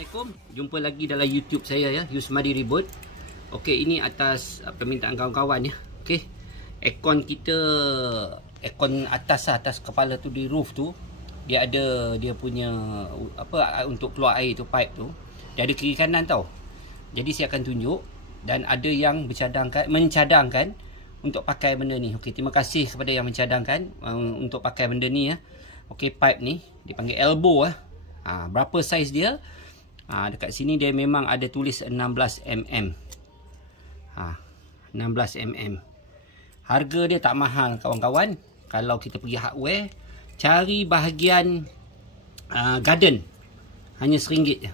Assalamualaikum, jumpa lagi dalam YouTube saya ya, Yusmadi Ribut. Okey, ini atas permintaan kawan-kawan ya. Okey. Aircon kita, aircon atas kepala tu di roof tu, dia ada dia punya apa untuk keluar air tu, pipe tu. Dia ada kiri kanan tau. Jadi saya akan tunjuk dan ada yang mencadangkan untuk pakai benda ni. Okey, terima kasih kepada yang mencadangkan untuk pakai benda ni ya. Okey, pipe ni dipanggil elbow ah. Berapa saiz dia? Dekat sini dia memang ada tulis 16 mm. 16 mm. Harga dia tak mahal kawan-kawan. Kalau kita pergi hardware, cari bahagian garden, hanya RM1 je.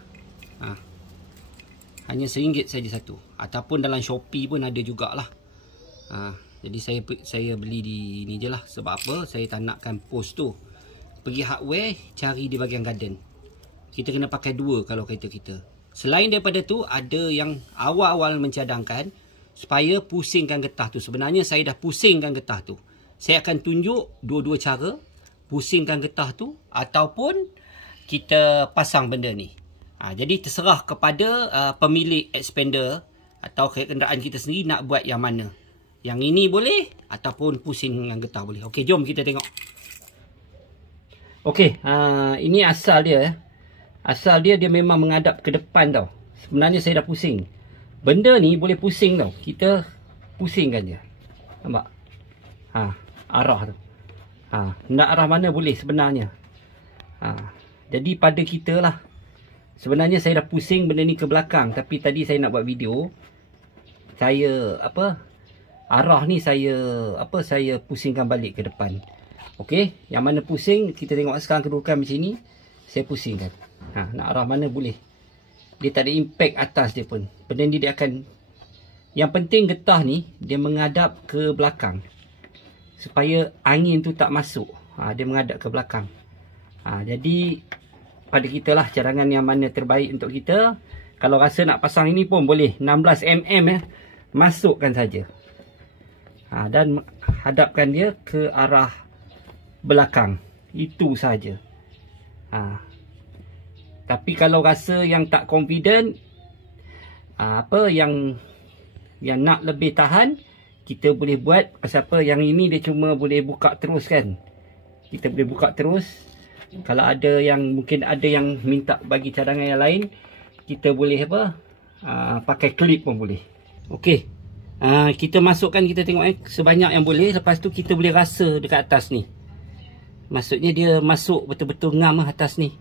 Hanya RM1 saja satu. Ataupun dalam Shopee pun ada jugalah. Jadi saya beli di ni je lah. Sebab apa? Saya tak nakkan post tu. Pergi hardware, cari di bahagian garden. Kita kena pakai dua kalau kereta kita. Selain daripada tu, ada yang awal-awal mencadangkan supaya pusingkan getah tu. Sebenarnya saya dah pusingkan getah tu. Saya akan tunjuk dua-dua cara pusingkan getah tu ataupun kita pasang benda ni. Jadi terserah kepada pemilik expander atau kenderaan kita sendiri nak buat yang mana. Yang ini boleh ataupun pusingkan getah boleh. Okey, jom kita tengok. Okey, ini asal dia ya. Asal dia memang menghadap ke depan tau. Sebenarnya saya dah pusing. Benda ni boleh pusing tau. Kita pusingkan dia. Nampak? Arah tu. Nak arah mana boleh sebenarnya. Jadi pada kita lah. Sebenarnya saya dah pusing benda ni ke belakang. Tapi tadi saya nak buat video. Saya arah ni saya pusingkan balik ke depan. Okey, yang mana pusing kita tengok sekarang kedudukan macam ni. Saya pusingkan. Nak arah mana boleh. Dia tak ada impact atas dia pun. Benda ni dia akan, yang penting getah ni dia menghadap ke belakang. Supaya angin tu tak masuk. Dia menghadap ke belakang. Jadi pada kita lah cadangan yang mana terbaik untuk kita. Kalau rasa nak pasang ini pun boleh 16 mm ya. Masukkan saja. Dan hadapkan dia ke arah belakang. Itu saja. Tapi kalau rasa yang tak confident, yang nak lebih tahan, kita boleh buat. Pasal apa, yang ini dia cuma boleh buka terus kan. Kita boleh buka terus. Kalau ada yang mungkin ada yang minta bagi cadangan yang lain, kita boleh pakai klip pun boleh. Okey. Kita masukkan, kita tengok sebanyak yang boleh. Lepas tu kita boleh rasa dekat atas ni. Maksudnya dia masuk betul-betul ngam atas ni.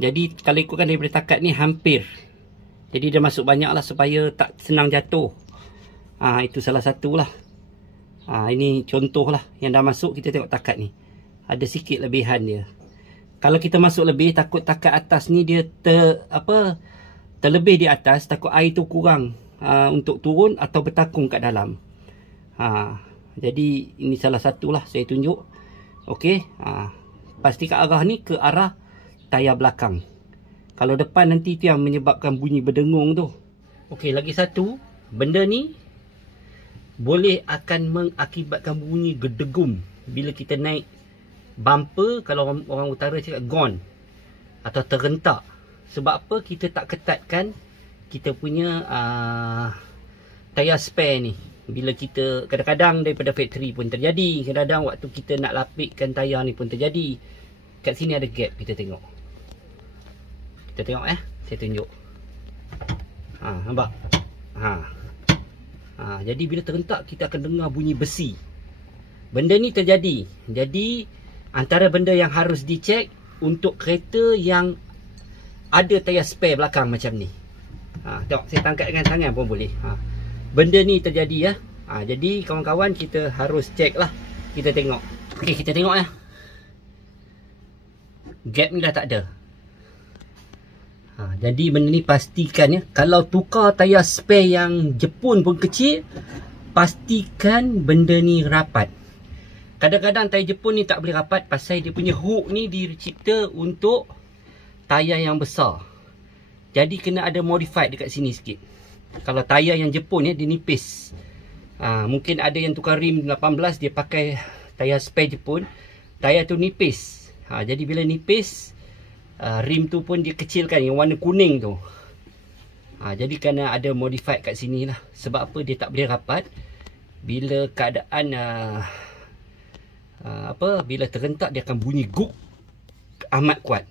Jadi kalau ikutkan daripada takat ni hampir. Jadi dia masuk banyak lah supaya tak senang jatuh. Itu salah satu lah. Ini contoh lah. Yang dah masuk kita tengok takat ni. Ada sikit lebihan dia. Kalau kita masuk lebih, takut takat atas ni dia terlebih di atas. Takut air tu kurang untuk turun atau bertakung kat dalam. Jadi ini salah satu lah saya tunjuk. Okey. Pastikan arah ni ke arah tayar belakang. Kalau depan nanti tu yang menyebabkan bunyi berdengung tu. Okey, lagi satu. Benda ni boleh akan mengakibatkan bunyi gedegum bila kita naik bumper. Kalau orang utara cakap gone atau terhentak. Sebab apa? Kita tak ketatkan kita punya tayar spare ni. Bila kita kadang-kadang daripada factory pun terjadi. Kadang-kadang waktu kita nak lapikkan tayar ni pun terjadi. Kat sini ada gap, kita tengok. Kita tengok saya tunjuk. Nampak? Jadi bila terhentak kita akan dengar bunyi besi. Benda ni terjadi. Jadi antara benda yang harus dicek untuk kereta yang ada tayar spare belakang macam ni. Tengok, saya tangkap dengan tangan pun boleh. Benda ni terjadi ya. Jadi kawan-kawan kita harus cek lah. Kita tengok. Okey, kita tengok ya. Gap ni dah tak ada. Jadi benda ni pastikan ya. Kalau tukar tayar spare yang Jepun pun kecil, pastikan benda ni rapat. Kadang-kadang tayar Jepun ni tak boleh rapat pasal dia punya hook ni dicipta untuk tayar yang besar. Jadi kena ada modified dekat sini sikit. Kalau tayar yang Jepun ya, dia nipis. Mungkin ada yang tukar rim 18, dia pakai tayar spare Jepun. Tayar tu nipis. Jadi bila nipis, rim tu pun dia kecilkan, yang warna kuning tu. Jadi kena ada modify kat sini lah. Sebab apa dia tak boleh rapat bila keadaan bila terhentak dia akan bunyi guk amat kuat.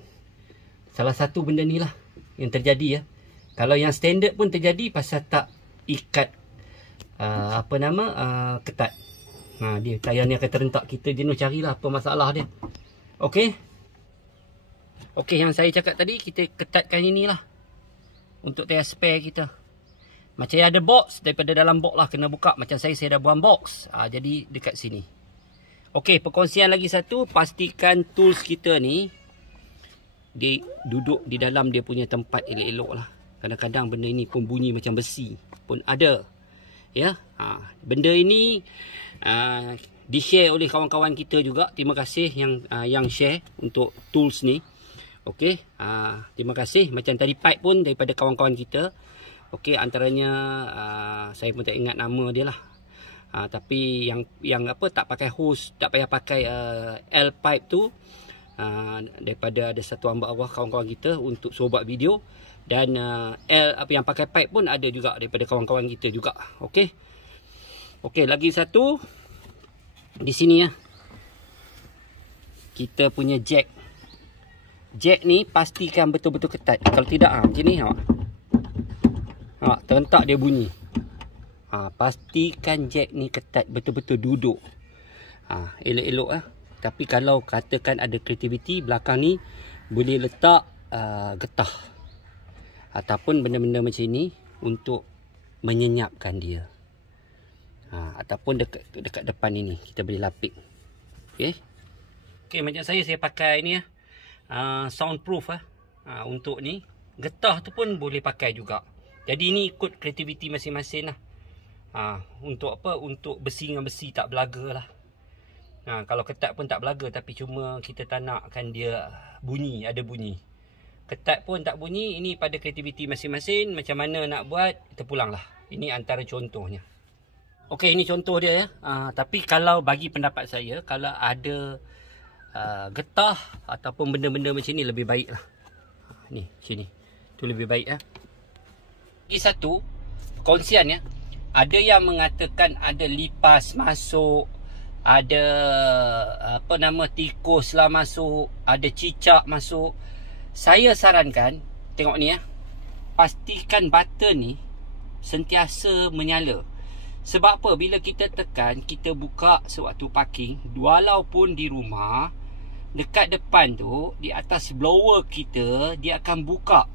Salah satu benda ni lah yang terjadi ya. Kalau yang standard pun terjadi pasal tak ikat ketat. Dia tayar ni akan terhentak. Kita jenuh carilah apa masalah dia. Okey, yang saya cakap tadi, kita ketatkan inilah untuk tayar spare kita. Macam ada box, daripada dalam box lah kena buka. Macam saya dah buang box. Jadi dekat sini. Okey, perkongsian lagi satu, pastikan tools kita ni dia duduk di dalam dia punya tempat elok-elok lah. Kadang-kadang benda ini pun bunyi macam besi pun ada. Ya, benda ini di-share oleh kawan-kawan kita juga. Terima kasih yang share untuk tools ni. Okey, terima kasih. Macam tadi pipe pun daripada kawan-kawan kita. Okey, antaranya saya pun tak ingat nama dia lah. Tapi yang tak pakai hose, tak payah pakai L pipe tu, daripada ada satu hamba Allah kawan-kawan kita untuk suruh video. Dan yang pakai pipe pun ada juga daripada kawan-kawan kita juga. Okey, lagi satu di sini ya, kita punya jack ni pastikan betul-betul ketat. Kalau tidak macam ni terhentak dia bunyi. Pastikan jack ni ketat, betul-betul duduk. Elok-elok lah. Tapi kalau katakan ada kreativiti belakang ni, boleh letak getah ataupun benda-benda macam ni untuk menyenyapkan dia. Ataupun dekat depan ini kita boleh lapik. Okey, macam saya pakai ni soundproof untuk ni. Getah tu pun boleh pakai juga. Jadi ni ikut kreativiti masing-masing lah. Untuk apa? Untuk besi dengan besi tak belaga lah. Kalau ketat pun tak belaga, tapi cuma kita tak nakkan dia bunyi, ada bunyi. Ketat pun tak bunyi, ini pada kreativiti masing-masing. Macam mana nak buat, kita pulang lah. Ini antara contohnya. Okey, ini contoh dia ya. Tapi kalau bagi pendapat saya, kalau ada getah ataupun benda-benda macam ni lebih baik lah. Ni, sini. Tu lebih baik ya. Lagi satu, perkongsian ya. Ada yang mengatakan ada lipas masuk, ada tikus lah masuk, ada cicak masuk. Saya sarankan, tengok ni ya, pastikan button ni sentiasa menyala. Sebab apa? Bila kita tekan, kita buka sewaktu parking, walaupun di rumah, dekat depan tu, di atas blower kita, dia akan buka,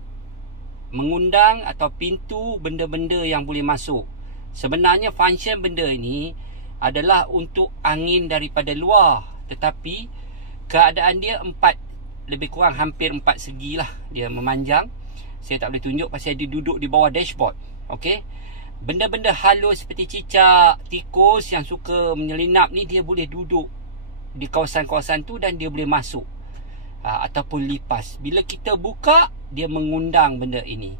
mengundang atau pintu benda-benda yang boleh masuk. Sebenarnya function benda ini adalah untuk angin daripada luar, tetapi keadaan dia lebih kurang hampir 4 segi lah. Dia memanjang. Saya tak boleh tunjuk pasal dia duduk di bawah dashboard. Okey. Benda-benda halus seperti cicak, tikus yang suka menyelinap ni, dia boleh duduk di kawasan-kawasan tu dan dia boleh masuk. Ataupun lipas. Bila kita buka, dia mengundang benda ini.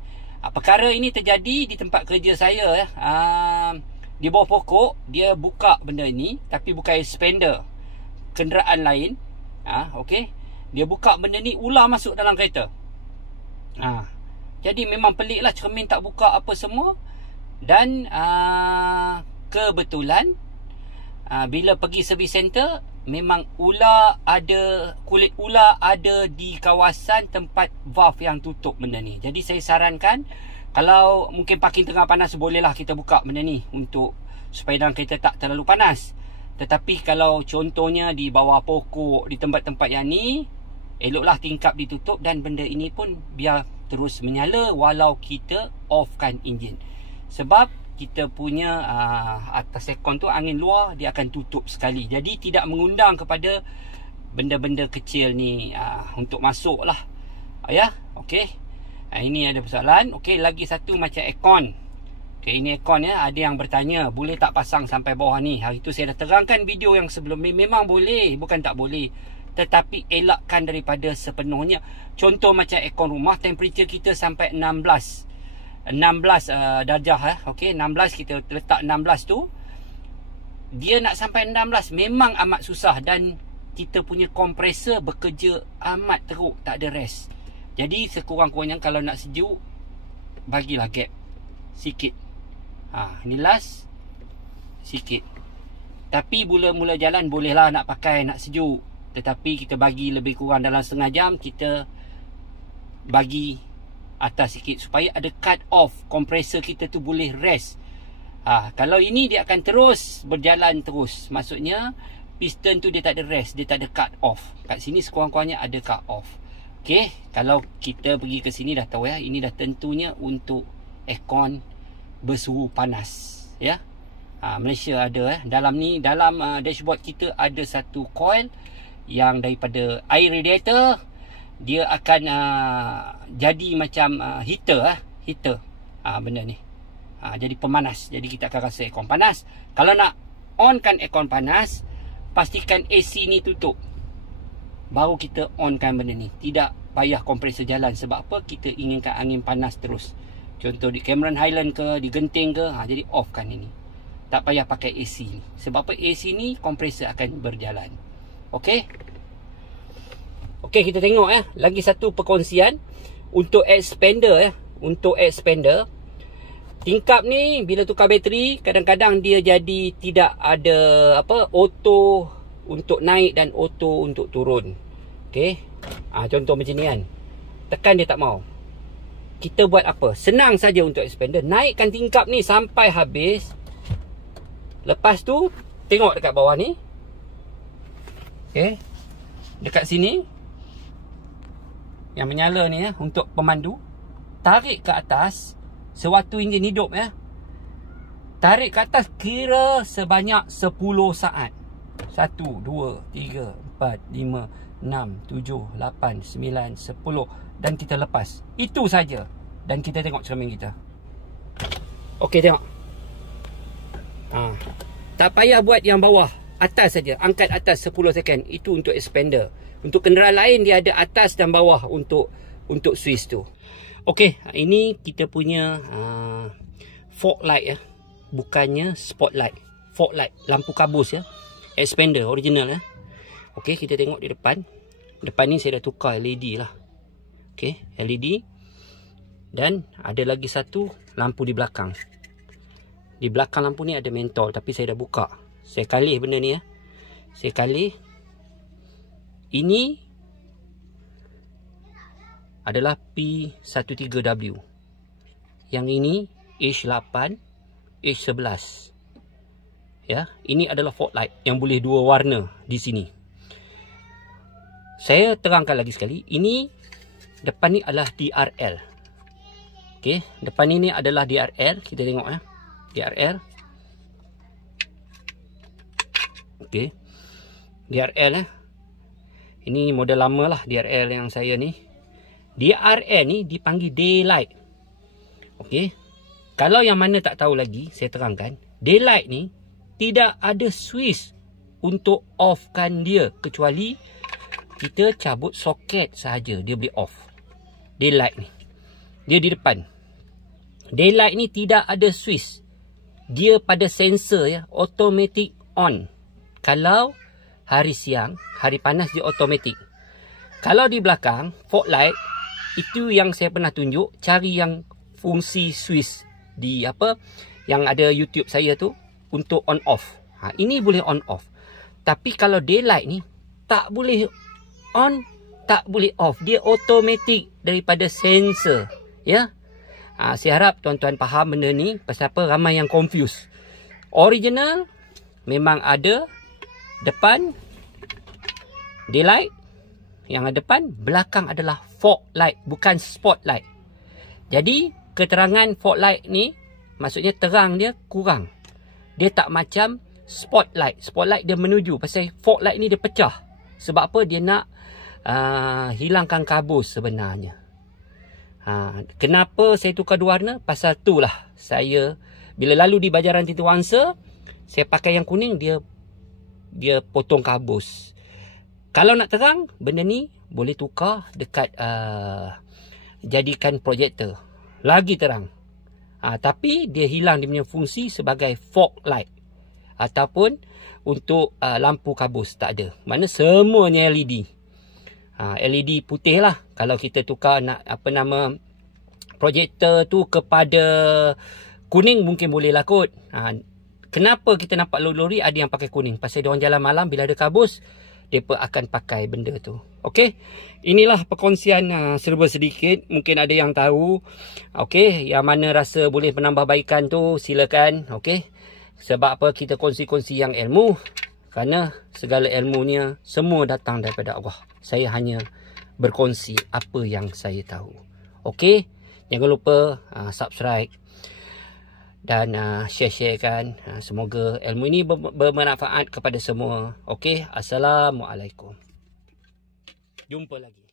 Perkara ini terjadi di tempat kerja saya ya. Di bawah pokok, dia buka benda ini, tapi bukan expander kenderaan lain. Okey. Dia buka benda ni, ular masuk dalam kereta. Jadi memang pelik lah, cermin tak buka apa semua. Dan kebetulan bila pergi service center, memang kulit ular ada di kawasan tempat valve yang tutup benda ni. Jadi saya sarankan, kalau mungkin parking tengah panas, bolehlah kita buka benda ni untuk supaya dalam kereta tak terlalu panas. Tetapi kalau contohnya di bawah pokok, di tempat-tempat yang ni, eloklah tingkap ditutup dan benda ini pun biar terus menyala walau kita offkan enjin. Sebab kita punya atas aircon tu, angin luar dia akan tutup sekali. Jadi tidak mengundang kepada benda-benda kecil ni untuk masuk lah. Ya, okey. Ini ada persoalan. Okey, lagi satu macam aircon. Okey, ini aircon ya. Ada yang bertanya, boleh tak pasang sampai bawah ni? Hari tu saya dah terangkan video yang sebelum. Memang boleh, bukan tak boleh. Tetapi elakkan daripada sepenuhnya. Contoh macam aircon rumah, temperature kita sampai 16 darjah okey, 16 kita letak 16 tu, dia nak sampai 16 memang amat susah dan kita punya kompresor bekerja amat teruk, tak ada rest. Jadi sekurang-kurangnya kalau nak sejuk, bagilah gap sikit. Ni last sikit. Tapi mula-mula jalan bolehlah nak pakai nak sejuk. Tetapi kita bagi lebih kurang dalam setengah jam, kita bagi atas sikit supaya ada cut off, kompresor kita tu boleh rest. Kalau ini dia akan terus berjalan terus. Maksudnya piston tu dia tak ada rest, dia tak ada cut off. Kat sini sekurang-kurangnya ada cut off. Okey, kalau kita pergi ke sini dah tahu ya, ini dah tentunya untuk aircon bersuhu panas ya. Malaysia ada dalam ni, dalam dashboard kita ada satu coil yang daripada air radiator, dia akan jadi macam heater benda ni. Jadi pemanas. Jadi kita akan rasa aircon panas. Kalau nak onkan aircon panas, pastikan AC ni tutup, baru kita onkan benda ni. Tidak payah kompresor jalan. Sebab apa? Kita inginkan angin panas terus. Contoh di Cameron Highland ke, di Genting ke, jadi offkan ini. Tak payah pakai AC ni. Sebab apa? AC ni kompresor akan berjalan. Okey. Okey, kita tengok lagi satu perkongsian untuk expander Untuk expander, tingkap ni bila tukar bateri, kadang-kadang dia jadi tidak ada auto untuk naik dan auto untuk turun. Okey. Contoh macam ni kan. Tekan dia tak mau. Kita buat apa? Senang saja untuk expander. Naikkan tingkap ni sampai habis. Lepas tu tengok dekat bawah ni. Okey. Dekat sini yang menyala ni untuk pemandu, tarik ke atas sewaktu enjin hidup Tarik ke atas kira sebanyak 10 saat. 1 2 3 4 5 6 7 8 9 10 dan kita lepas. Itu saja. Dan kita tengok cermin kita. Okey, tengok. Tak payah buat yang bawah, atas saja. Angkat atas 10 second. Itu untuk expander. Untuk kenderaan lain dia ada atas dan bawah untuk switch tu. Okey, ini kita punya fog light bukannya spotlight. Fog light, lampu kabus expander original Okey, kita tengok di depan. Depan ni saya dah tukar LED lah. Okey, LED. Dan ada lagi satu lampu di belakang. Di belakang lampu ni ada mentol, tapi saya dah buka. Saya kalih benda ni Saya kalih. Ini adalah P13W. Yang ini H8, H11. Ini adalah fog light yang boleh dua warna di sini. Saya terangkan lagi sekali. Ini depan ni adalah DRL. Okey, depan ini adalah DRL. Kita tengok DRL. Okey. DRL Ini model lama lah DRL yang saya ni. DRL ni dipanggil daylight. Okey. Kalau yang mana tak tahu lagi, saya terangkan. Daylight ni tidak ada switch untuk offkan dia, kecuali kita cabut soket sahaja dia boleh off. Daylight ni dia di depan. Daylight ni tidak ada switch. Dia pada sensor automatic on. Kalau hari siang, hari panas dia automatic. Kalau di belakang fog light, itu yang saya pernah tunjuk, cari yang fungsi switch di yang ada YouTube saya tu untuk on off. Ini boleh on off. Tapi kalau daylight ni tak boleh on, tak boleh off. Dia automatic daripada sensor. Saya harap tuan-tuan faham benda ni. Pasal apa ramai yang confuse. Original memang ada depan daylight, yang ada depan, belakang adalah fog light, bukan spotlight. Jadi keterangan fog light ni maksudnya terang dia kurang. Dia tak macam spotlight. Spotlight dia menuju. Pasal fog light ni dia pecah. Sebab apa? Dia nak hilangkan kabus sebenarnya. Kenapa saya tukar dua warna? Pasal tu lah saya bila lalu di Bajaran Tinta Wangsa, saya pakai yang kuning, dia potong kabus. Kalau nak terang, benda ni boleh tukar dekat jadikan projektor. Lagi terang. Tapi dia hilang dia punya fungsi sebagai fog light. Ataupun untuk lampu kabus. Tak ada. Mana semuanya LED. LED putih lah. Kalau kita tukar nak projektor tu kepada kuning mungkin boleh lah kot. Kenapa kita nampak lori-lori ada yang pakai kuning? Pasal diorang jalan malam, bila ada kabus, mereka akan pakai benda tu. Okey, inilah perkongsian serba sedikit. Mungkin ada yang tahu. Okey, yang mana rasa boleh menambahbaikan tu silakan. Okey, sebab apa kita kongsi-kongsi yang ilmu? Kerana segala ilmunya semua datang daripada Allah. Saya hanya berkongsi apa yang saya tahu. Okey, jangan lupa subscribe dan share-sharekan. Semoga ilmu ini bermanfaat kepada semua. Okey, Assalamualaikum. Jumpa lagi.